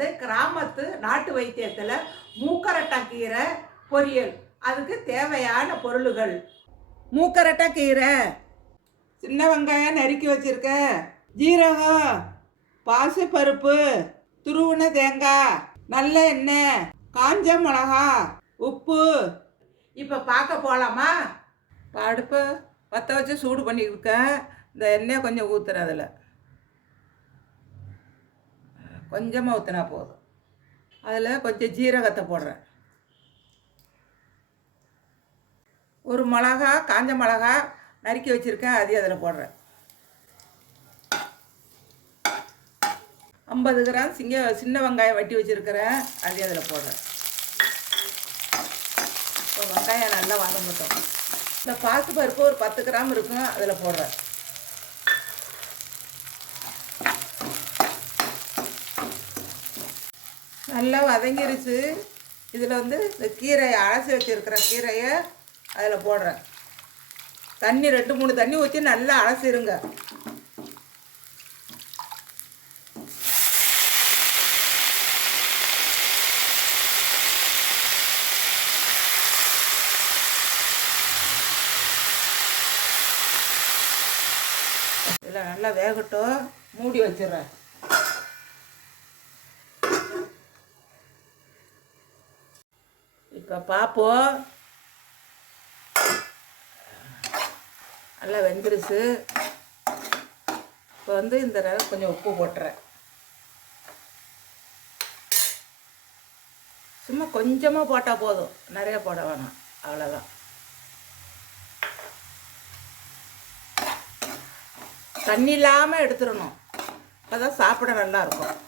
அது கிராமத்து நாட்டு வைத்தியத்தில் மூக்கரட்டாக்கீரை பொரியல். அதுக்கு தேவையான பொருளுகள். கீரை. சின்ன வெங்காயம் நறுக்கி வச்சிருக்க. ஜீரகம் பாசிப்பருப்பு துருவின தேங்காய் நல்ல எண்ணெய் காஞ்ச மிளகா உப்பு. இப்போ பார்க்க போகலாமா அடுப்பு பற்ற வச்சு சூடு பண்ணியிருக்கேன். இந்த எண்ணெயை கொஞ்சம் ஊற்றுறேன் அதில். கொஞ்சமாக ஊற்றினா போதும். அதில் கொஞ்சம் ஜீரகத்தை போடுறேன். ஒரு மிளகா காஞ்ச மிளகா நறுக்கி வச்சுருக்கேன் அதையும் அதில் போடுறேன். ஐம்பது கிராம் சிங்க சின்ன வெங்காயம் வட்டி வச்சுருக்கிறேன் அதையும் அதில் போடுறேன். இப்போ வெங்காயம் நல்லா வதங்கட்டும். இந்த பாசு பருப்பு ஒரு பத்து கிராம் இருக்கும் அதில் போடுறேன். நல்லா வதங்கிருச்சு. இதில் வந்து இந்த கீரையை அலசி வச்சுருக்கிற கீரையை அதில் போடுறேன். தண்ணி ரெண்டு மூணு தண்ணி ஊற்றி நல்லா அலசிருங்க. இதில் நல்லா வேகட்டும். மூடி வச்சிடுறேன். இப்போ பார்ப்போம் நல்லா வெந்துருச்சு. இப்போ வந்து இந்த நேரம் கொஞ்சம் உப்பு போட்டுறேன். சும்மா கொஞ்சமாக போட்டால் போதும். நிறைய போட வேணாம். அவ்வளோதான் தண்ணி இல்லாமல் எடுத்துடணும். அப்போ தான் சாப்பிட நல்லாயிருக்கும்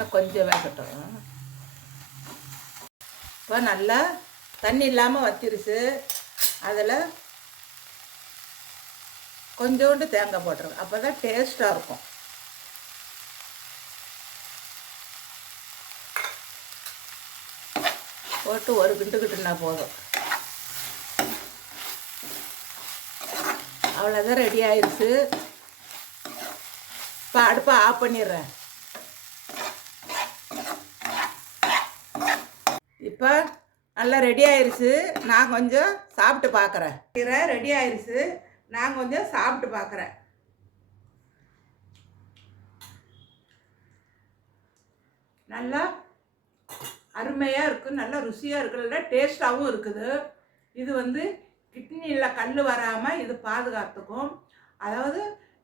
இன்னும் கொஞ்சம் வேகட்டும் இப்போ நல்லா தண்ணி இல்லாமல் வச்சிருச்சு அதில் கொஞ்சோண்டு தேங்காய் போட்டுருங்க. அப்போ தான் டேஸ்ட்டாக இருக்கும். போட்டு ஒரு கிண்டுக்கிட்டுனா போதும். அவ்வளோதான் ரெடி ஆயிடுச்சு இப்போ அடுப்பை ஆஃப் பண்ணிடுறேன். இப்போ நல்லா ரெடி ஆயிடுச்சு நான் கொஞ்சம் சாப்பிட்டு பார்க்குறேன் கீரை ரெடி ஆயிடுச்சு நான் கொஞ்சம் சாப்பிட்டு பார்க்குறேன் நல்லா அருமையாக இருக்குது நல்லா ருசியாக இருக்குல்ல டேஸ்ட்டாகவும் இருக்குது. இது வந்து கிட்னியில் கல் வராமல் இது பாதுகாத்துக்கும். அதாவது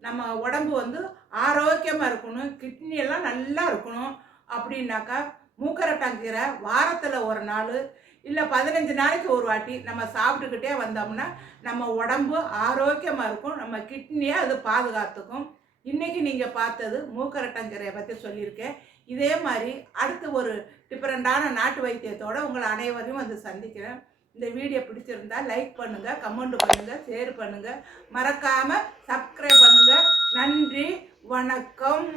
நம்ம உடம்பு வந்து ஆரோக்கியமாக இருக்கணும். கிட்னியெல்லாம் நல்லா இருக்கணும். அப்படின்னாக்கா மூக்கரட்டங்கீரை வாரத்தில் ஒரு நாள் இல்லை பதினஞ்சு நாளைக்கு ஒரு வாட்டி நம்ம சாப்பிட்டுக்கிட்டே வந்தோம்னா நம்ம உடம்பு ஆரோக்கியமாக இருக்கும். நம்ம கிட்னியை அது பாதுகாத்துக்கும். இன்றைக்கி நீங்கள் பார்த்தது மூக்கரட்டங்கீரையை பற்றி சொல்லியிருக்கேன். இதே மாதிரி அடுத்து ஒரு டிஃப்ரெண்ட்டான நாட்டு வைத்தியத்தோடு உங்களை அனைவரையும் வந்து சந்திக்கிறேன். இந்த வீடியோ பிடிச்சிருந்தா லைக் பண்ணுங்கள் கமெண்ட் பண்ணுங்கள் ஷேர் பண்ணுங்கள் மறக்காமல் சப்ஸ்கிரைப் பண்ணுங்கள் நன்றி வணக்கம்.